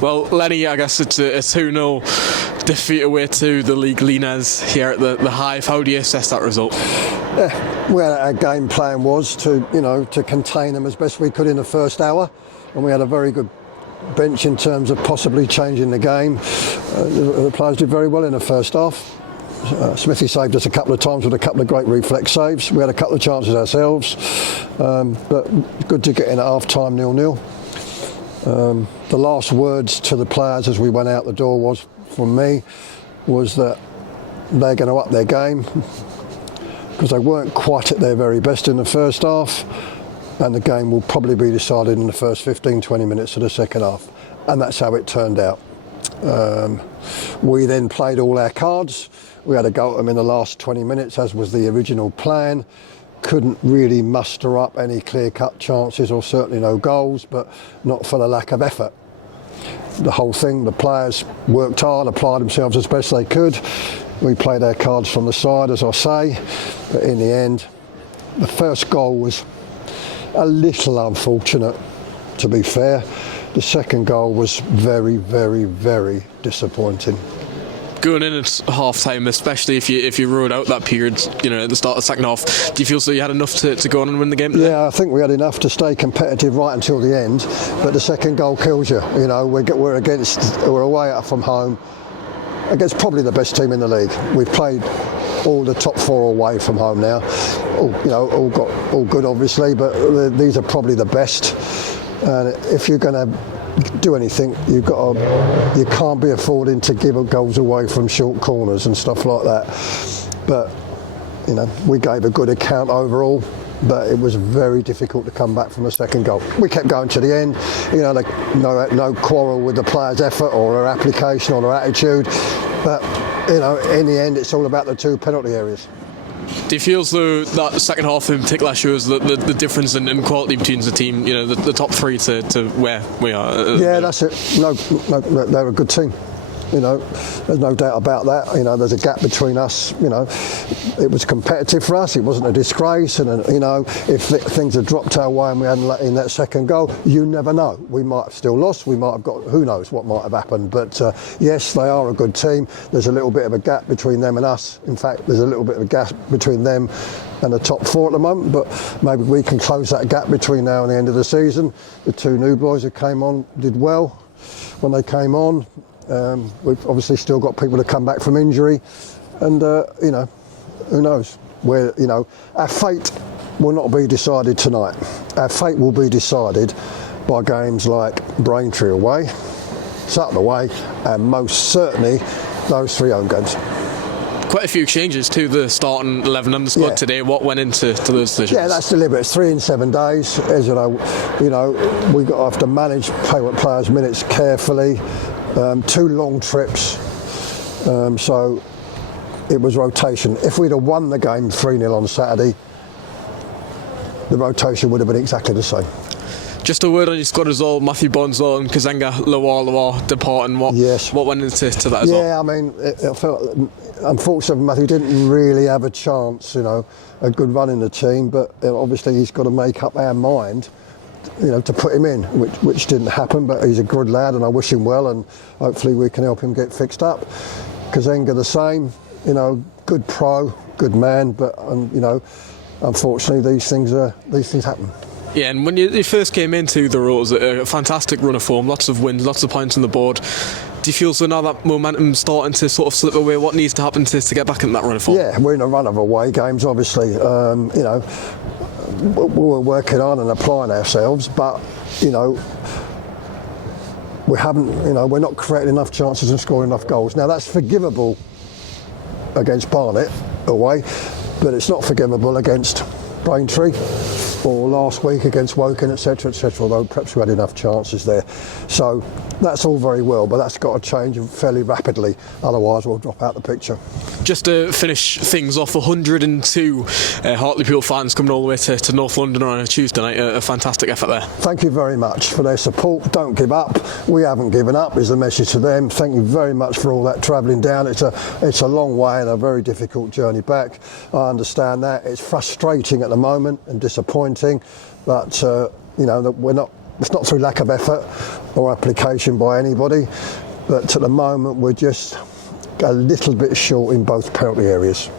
Well, Lennie, I guess it's a 2-0 defeat away to the league leaders here at the Hive. How do you assess that result? Yeah, well, our game plan was to contain them as best we could in the first hour, and we had a very good bench in terms of possibly changing the game. The players did very well in the first half. Smithy saved us a couple of times with a couple of great reflex saves. We had a couple of chances ourselves, but good to get in at half-time 0-0. The last words to the players as we went out the door was that they're going to up their game because they weren't quite at their very best in the first half, and the game will probably be decided in the first 15-20 minutes of the second half, and that's how it turned out. We then played all our cards. We had a go at them in the last 20 minutes, as was the original plan. Couldn't really muster up any clear-cut chances, or certainly no goals, but not for the lack of effort. The whole thing, the players worked hard, applied themselves as best they could. We played our cards from the side, as I say, but in the end, the first goal was a little unfortunate, to be fair. The second goal was very, very, very disappointing. Going in at half-time, especially if you rode out that period, at the start of the second half, do you feel so you had enough to go on and win the game today? Yeah, I think we had enough to stay competitive right until the end, but the second goal kills you. We're away from home against probably the best team in the league. We've played all the top four away from home now. All good obviously, but these are probably the best. And if you're going to do anything, you can't be affording to give goals away from short corners and stuff like that. But we gave a good account overall, but it was very difficult to come back from a second goal. We kept going to the end. No quarrel with the players' effort or their application or their attitude, but in the end, it's all about the two penalty areas. Do you feel as though that second half in particular shows the difference in quality between the team, the top three to where we are? Yeah, that's it. No, they're a good team. There's no doubt about that. There's a gap between us. It was competitive for us. It wasn't a disgrace. And if things had dropped our way and we hadn't let in that second goal, you never know. We might have still lost. We might have got. Who knows what might have happened? But yes, they are a good team. There's a little bit of a gap between them and us. In fact, there's a little bit of a gap between them and the top four at the moment. But maybe we can close that gap between now and the end of the season. The two new boys who came on did well when they came on. We've obviously still got people to come back from injury, and who knows where our fate will not be decided tonight. Our fate will be decided by games like Braintree away, Sutton away, and most certainly those three home games. Quite a few changes to the starting 11 and the squad today. What went into those decisions? Yeah, that's deliberate. It's 3 in 7 days. As we have to manage players' minutes carefully. 2 long trips, so it was rotation. If we'd have won the game 3-0 on Saturday, the rotation would have been exactly the same. Just a word on your squad as well. Matthew Bonzo and Kazenga Lawar departing. What went into that as well? Yeah, I mean, it felt unfortunately Matthew didn't really have a chance. A good run in the team, but obviously he's got to make up our mind. To put him in, which didn't happen, but he's a good lad and I wish him well, and hopefully we can help him get fixed up. Kazenga the same, good pro, good man, but unfortunately these things happen. Yeah, and when you first came into the role, it was a fantastic run of form, lots of wins, lots of points on the board. Do you feel so now that momentum's starting to sort of slip away? What needs to happen to get back in that run of form? Yeah, we're in a run of away games, obviously. We're working on and applying ourselves, but we haven't. We're not creating enough chances and scoring enough goals. Now that's forgivable against Barnet away, but it's not forgivable against Braintree or last week against Woking, etc., etc. Although perhaps we had enough chances there. So that's all very well, but that's got to change fairly rapidly. Otherwise, we'll drop out the picture. Just to finish things off, 102 Hartlepool fans coming all the way to North London on a Tuesday night. A fantastic effort there. Thank you very much for their support. Don't give up. We haven't given up is the message to them. Thank you very much for all that travelling down. It's a long way and a very difficult journey back. I understand that. It's frustrating at the moment and disappointing, but that we're not It's not through lack of effort or application by anybody, but at the moment we're just a little bit short in both penalty areas.